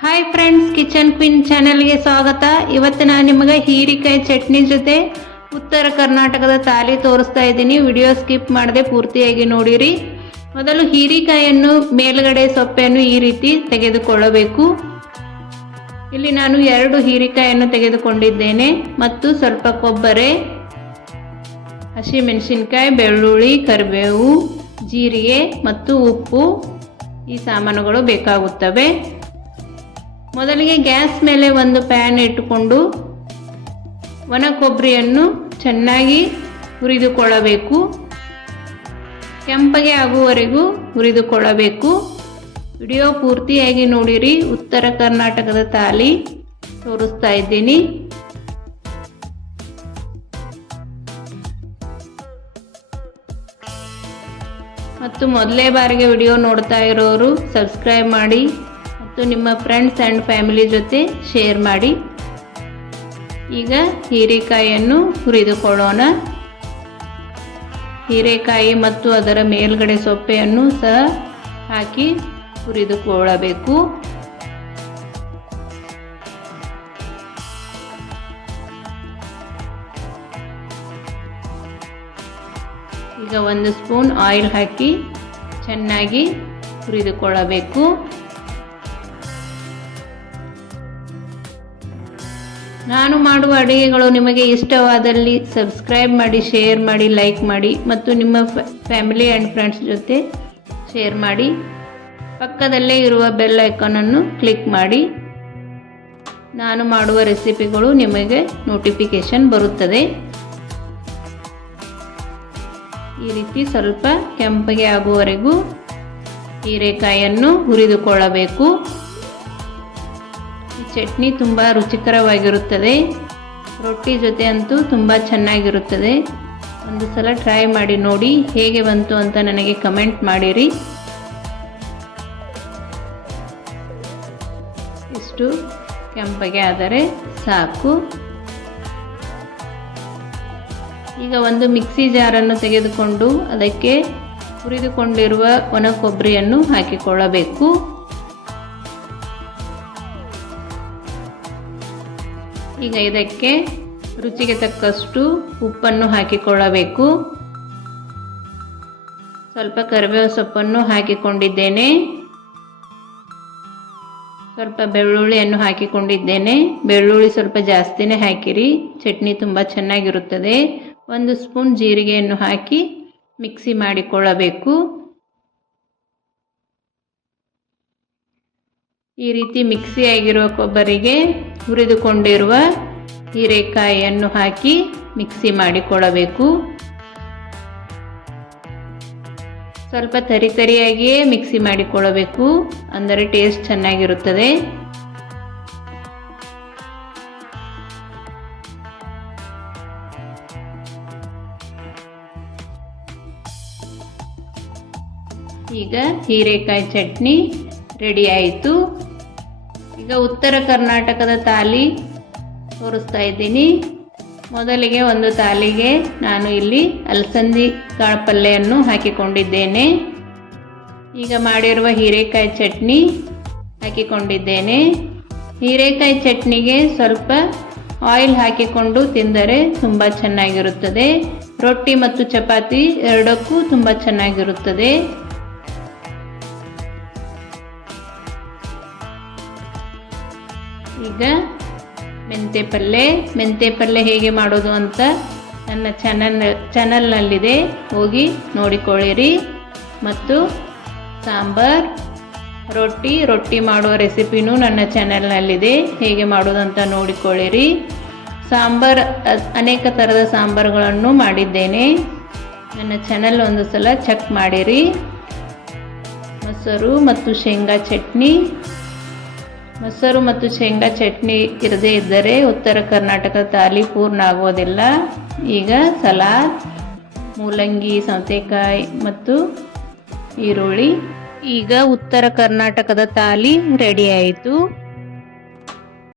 Hi friends, kitchen queen ಚಾನೆಲ್ಗೆ ಸ್ವಾಗತ. ಇವತ್ತು ನಾನು ನಿಮಗೆ ಹೀರೆಕಾಯಿ ಚಟ್ನಿ ಜೊತೆ ಉತ್ತರ ಕರ್ನಾಟಕದ ತಾಲಿ ತೋರಿಸ್ತಾ ಇದ್ದೀನಿ. ವಿಡಿಯೋ ಸ್ಕಿಪ್ ಮಾಡದೆ ಪೂರ್ತಿಯಾಗಿ ನೋಡಿರಿ. ಮೊದಲು ಹೀರೆಕಾಯಿಯನ್ನು ಮೇಲ್ಗಡೆ ಸೊಪ್ಪೆಯನ್ನು ಈ ರೀತಿ ತೆಗೆದುಕೊಳ್ಳಬೇಕು. ಇಲ್ಲಿ ನಾನು 2 ಹೀರೆಕಾಯಿಯನ್ನು ತೆಗೆದುಕೊಂಡಿದ್ದೇನೆ ಮತ್ತು ಸ್ವಲ್ಪ ಕೊಬ್ಬರಿ, ಹಸಿಮೆಣಸಿನಕಾಯಿ, ಬೆಳ್ಳುಳ್ಳಿ, ಕರಿಬೇವು, ಜೀರಿಗೆ ಮತ್ತು ಉಪ್ಪು ಈ ಸಾಮಾನುಗಳು ಬೇಕಾಗುತ್ತವೆ. ಮೊದಲಿಗೆ ಗ್ಯಾಸ್ ಮೇಲೆ ಒಂದು ಪ್ಯಾನ್ ಇಟ್ಟುಕೊಂಡು ಒಣ ಕೊಬ್ಬರಿಯನ್ನು ಚೆನ್ನಾಗಿ ಹುರಿದುಕೊಳ್ಳಬೇಕು. ಕೆಂಪಗೆ ಆಗುವವರೆಗೂ ಹುರಿದುಕೊಳ್ಳಬೇಕು. ವಿಡಿಯೋ ಪೂರ್ತಿಯಾಗಿ ನೋಡಿರಿ. ಉತ್ತರ ಕರ್ನಾಟಕದ ತಾಲಿ ತೋರಿಸ್ತಾ ಇದ್ದೀನಿ. ಮತ್ತು ಮೊದಲೇ ಬಾರಿಗೆ ವಿಡಿಯೋ ನೋಡ್ತಾ ಇರೋರು ಸಬ್ಸ್ಕ್ರೈಬ್ ಮಾಡಿ ಮತ್ತು ನಿಮ್ಮ ಫ್ರೆಂಡ್ಸ್ ಆ್ಯಂಡ್ ಫ್ಯಾಮಿಲಿ ಜೊತೆ ಶೇರ್ ಮಾಡಿ. ಈಗ ಹೀರೆಕಾಯಿಯನ್ನು ಹುರಿದುಕೊಳ್ಳೋಣ. ಹೀರೆಕಾಯಿ ಮತ್ತು ಅದರ ಮೇಲ್ಗಡೆ ಸೊಪ್ಪೆಯನ್ನು ಸಹ ಹಾಕಿ ಹುರಿದುಕೊಳ್ಳಬೇಕು. ಈಗ 1 ಸ್ಪೂನ್ ಆಯಿಲ್ ಹಾಕಿ ಚೆನ್ನಾಗಿ ಹುರಿದುಕೊಳ್ಳಬೇಕು. ನಾನು ಮಾಡುವ ಅಡುಗೆಗಳು ನಿಮಗೆ ಇಷ್ಟವಾದಲ್ಲಿ ಸಬ್ಸ್ಕ್ರೈಬ್ ಮಾಡಿ, ಶೇರ್ ಮಾಡಿ, ಲೈಕ್ ಮಾಡಿ ಮತ್ತು ನಿಮ್ಮ ಫ್ಯಾಮಿಲಿ ಆ್ಯಂಡ್ ಫ್ರೆಂಡ್ಸ್ ಜೊತೆ ಶೇರ್ ಮಾಡಿ. ಪಕ್ಕದಲ್ಲೇ ಇರುವ ಬೆಲ್ ಐಕಾನನ್ನು ಕ್ಲಿಕ್ ಮಾಡಿ. ನಾನು ಮಾಡುವ ರೆಸಿಪಿಗಳು ನಿಮಗೆ ನೋಟಿಫಿಕೇಶನ್ ಬರುತ್ತದೆ. ಈ ರೀತಿ ಸ್ವಲ್ಪ ಕೆಂಪಗೆ ಆಗುವವರೆಗೂ ಹೀರೆಕಾಯಿಯನ್ನು ಹುರಿದುಕೊಳ್ಳಬೇಕು. ಈ ಚಟ್ನಿ ತುಂಬ ರುಚಿಕರವಾಗಿರುತ್ತದೆ. ರೊಟ್ಟಿ ಜೊತೆ ಅಂತೂ ತುಂಬ ಚೆನ್ನಾಗಿರುತ್ತದೆ. ಒಂದು ಸಲ ಟ್ರೈ ಮಾಡಿ ನೋಡಿ, ಹೇಗೆ ಬಂತು ಅಂತ ನನಗೆ ಕಮೆಂಟ್ ಮಾಡಿರಿ. ಇಷ್ಟು ಕೆಂಪಗೆ ಆದರೆ ಸಾಕು. ಈಗ ಒಂದು ಮಿಕ್ಸಿ ಜಾರನ್ನು ತೆಗೆದುಕೊಂಡು ಅದಕ್ಕೆ ಹುರಿದುಕೊಂಡಿರುವ ಒಣ ಕೊಬ್ಬರಿಯನ್ನು ಹಾಕಿಕೊಳ್ಳಬೇಕು. ಈಗ ಇದಕ್ಕೆ ರುಚಿಗೆ ತಕ್ಕಷ್ಟು ಉಪ್ಪನ್ನು ಹಾಕಿಕೊಳ್ಳಬೇಕು. ಸ್ವಲ್ಪ ಕರಿಬೇವು ಸೊಪ್ಪನ್ನು ಹಾಕಿಕೊಂಡಿದ್ದೇನೆ. ಸ್ವಲ್ಪ ಬೆಳ್ಳುಳ್ಳಿಯನ್ನು ಹಾಕಿಕೊಂಡಿದ್ದೇನೆ. ಬೆಳ್ಳುಳ್ಳಿ ಸ್ವಲ್ಪ ಜಾಸ್ತಿನೇ ಹಾಕಿರಿ, ಚಟ್ನಿ ತುಂಬ ಚೆನ್ನಾಗಿರುತ್ತದೆ. 1 ಸ್ಪೂನ್ ಜೀರಿಗೆಯನ್ನು ಹಾಕಿ ಮಿಕ್ಸಿ ಮಾಡಿಕೊಳ್ಳಬೇಕು. ಈ ರೀತಿ ಮಿಕ್ಸಿ ಆಗಿರುವ ಕೊಬ್ಬರಿಗೆ ಹುರಿದುಕೊಂಡಿರುವ ಹೀರೆಕಾಯಿಯನ್ನು ಹಾಕಿ ಮಿಕ್ಸಿ ಮಾಡಿಕೊಳ್ಳಬೇಕು. ಸ್ವಲ್ಪ ತರಿಯಾಗಿಯೇ ಮಿಕ್ಸಿ ಮಾಡಿಕೊಳ್ಳಬೇಕು, ಅಂದರೆ ಟೇಸ್ಟ್ ಚೆನ್ನಾಗಿರುತ್ತದೆ. ಈಗ ಹೀರೆಕಾಯಿ ಚಟ್ನಿ ರೆಡಿ ಆಯಿತು. ಈಗ ಉತ್ತರ ಕರ್ನಾಟಕದ ತಾಲಿ ತೋರಿಸ್ತಾ ಇದ್ದೀನಿ. ಮೊದಲಿಗೆ ಒಂದು ತಾಲಿಗೆ ನಾನು ಇಲ್ಲಿ ಅಲಸಂದಿ ಕಾಳು ಪಲ್ಯವನ್ನು ಹಾಕಿಕೊಂಡಿದ್ದೇನೆ. ಈಗ ಮಾಡಿರುವ ಹೀರೆಕಾಯಿ ಚಟ್ನಿ ಹಾಕಿಕೊಂಡಿದ್ದೇನೆ. ಹೀರೆಕಾಯಿ ಚಟ್ನಿಗೆ ಸ್ವಲ್ಪ ಆಯಿಲ್ ಹಾಕಿಕೊಂಡು ತಿಂದರೆ ತುಂಬ ಚೆನ್ನಾಗಿರುತ್ತದೆ. ರೊಟ್ಟಿ ಮತ್ತು ಚಪಾತಿ ಎರಡಕ್ಕೂ ತುಂಬ ಚೆನ್ನಾಗಿರುತ್ತದೆ. ಈಗ ಮೆಂತೆ ಪಲ್ಯ ಹೇಗೆ ಮಾಡೋದು ಅಂತ ನನ್ನ ಚಾನಲ್ನಲ್ಲಿದೆ, ಹೋಗಿ ನೋಡಿಕೊಳ್ಳಿರಿ. ಮತ್ತು ಸಾಂಬಾರ್, ರೊಟ್ಟಿ ಮಾಡುವ ರೆಸಿಪಿನೂ ನನ್ನ ಚಾನಲ್ನಲ್ಲಿದೆ, ಹೇಗೆ ಮಾಡೋದು ಅಂತ ನೋಡಿಕೊಳ್ಳಿರಿ. ಸಾಂಬಾರ್ ಅನೇಕ ಥರದ ಸಾಂಬಾರುಗಳನ್ನು ಮಾಡಿದ್ದೇನೆ. ನನ್ನ ಚಾನಲ್ ಒಂದು ಸಲ ಚೆಕ್ ಮಾಡಿರಿ. ಮೊಸರು ಮತ್ತು ಶೇಂಗಾ ಚಟ್ನಿ ಇರದೇ ಇದ್ದರೆ ಉತ್ತರ ಕರ್ನಾಟಕದ ತಾಲಿ ಪೂರ್ಣ ಆಗೋದಿಲ್ಲ. ಈಗ ಸಲಾಡ್, ಮೂಲಂಗಿ, ಸೌತೆಕಾಯಿ ಮತ್ತು ಈರುಳ್ಳಿ. ಈಗ ಉತ್ತರ ಕರ್ನಾಟಕದ ತಾಲಿ ರೆಡಿ ಆಯಿತು.